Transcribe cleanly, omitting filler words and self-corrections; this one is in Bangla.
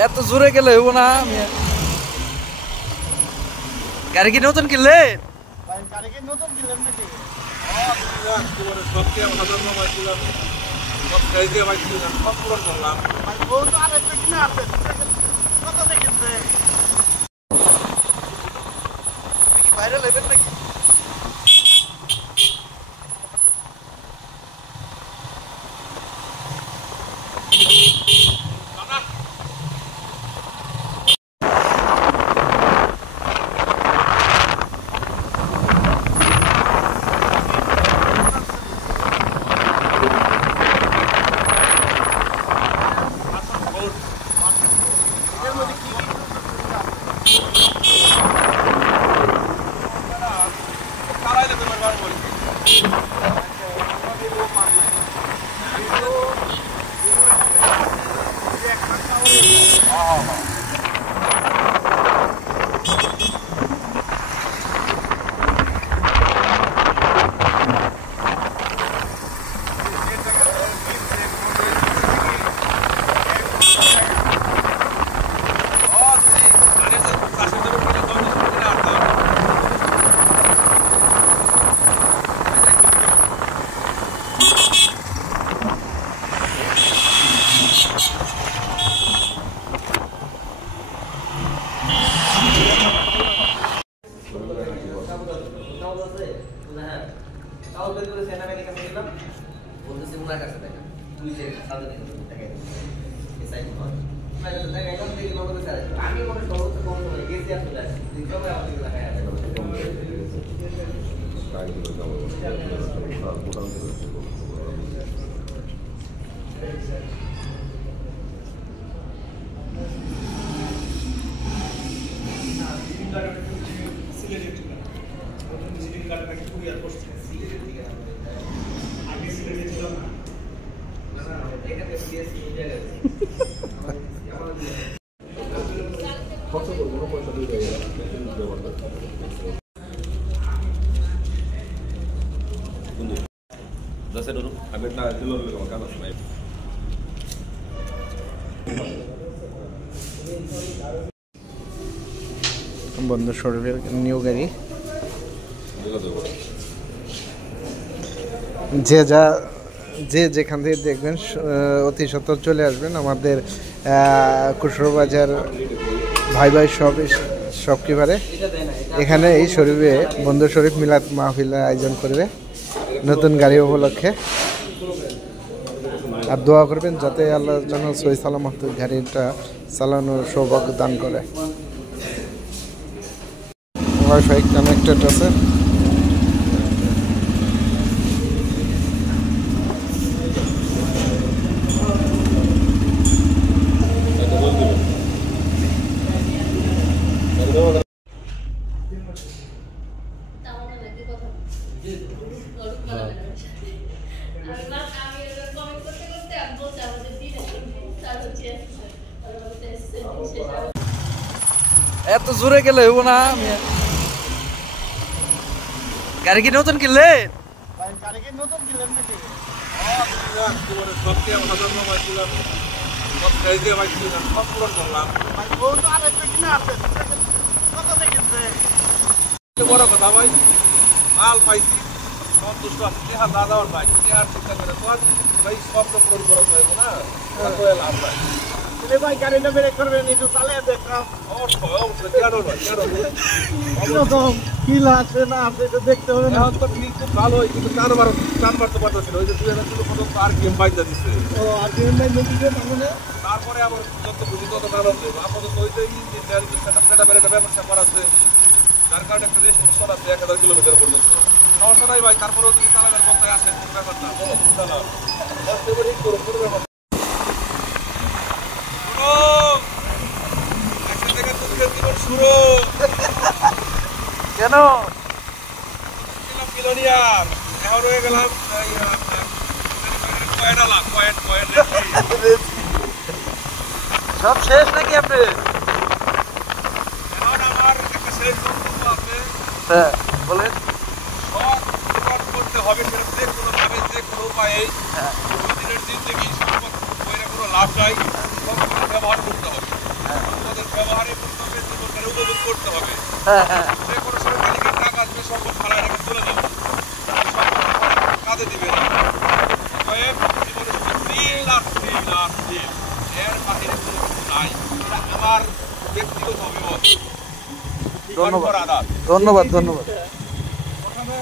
এত জোরে গেলে হইব না। গাড়ি কি নতুন কিনলেন? গাড়ি কি নতুন কিনলেন নাকি? ভাইরাল হইবেন নাকি? বন্ধু সরবের নিউ গাড়ি যে যেখান থেকে দেখবেন অতি সত্বর চলে আসবেন আমাদের কুশরবাজার ভাই সব কিবারে এখানে এই শরীফে বন্ধু শরীফ মিলাদ মাহফিলের আয়োজন করবে নতুন গাড়ি উপলক্ষে। আর দোয়া করবেন যাতে আল্লাহ যেন সহি সালামত গাড়িটা চালানোর সৌভাগ্য দান করে। ওয়াইফাই কানেক্টেড আছে। এত জোরে গেলে হইব না। গাড়ি কি নতুন কিনলেন? গাড়ি কি নতুন কিনলেন নাকি? বড় কথা ভাই, মাল পাইছি সন্তুষ্ট আছে, দাদার ভাই চিন্তা করে তো ভাই স্বপ্ন পূরণ করা হইব না, লাভ নাই। ভাই গাড়িটা ব্রেক করবেন, একটু চালিয়ে দেখলাম কি লাগছে না আছে এটা দেখতে হবে না। তো ঠিক খুব ভালো হয়, কিন্তু কারোবার টান মারতে পারতেছিল ওই যে 2000 কিলো পর্যন্ত আর গেম বাইজা দিচ্ছে। তারপরে আবার যত বুঝি তত ভালো হচ্ছে। আপাতত ওই যে একটা ব্যবস্থা করা আছে, যার কারণে একটা রেস্ট্রিকশন আছে 1000 কিলোমিটার পর্যন্ত। সমস্যা নাই ভাই, তারপরেও তুমি চালাবের মধ্যে আসেন, কোনো ব্যাপার না, বলো তুমি চালাও, কোনো ব্যাপার না। শুরু কেন মিলনিয়ার এখন হয়ে গেলাম সব শেষ নাকি আপনি? এখন আমার একটা শেষ বক্তব্য আছে। হ্যাঁ বলেন। সব করতে হবে সেটা যে কোনো ভাবে, যে কোনো উপায়ে দিনের জিন্দগি সম্পদ কোনো লাভ নাই, সব ব্যবহার করতে হবে। যে কোনো সময় মালিকের টাকা আসবে সম্পদ হারায় রেখে চলে যাবে কাজে দিবে না অতএব জীবনের সঙ্গে দিল আর দিল আর দিল এর বাহিরে কোনো কিছু নাই এটা আমার ব্যক্তিগত অভিমত ধন্যবাদ আদাত ধন্যবাদ ধন্যবাদ ওখানে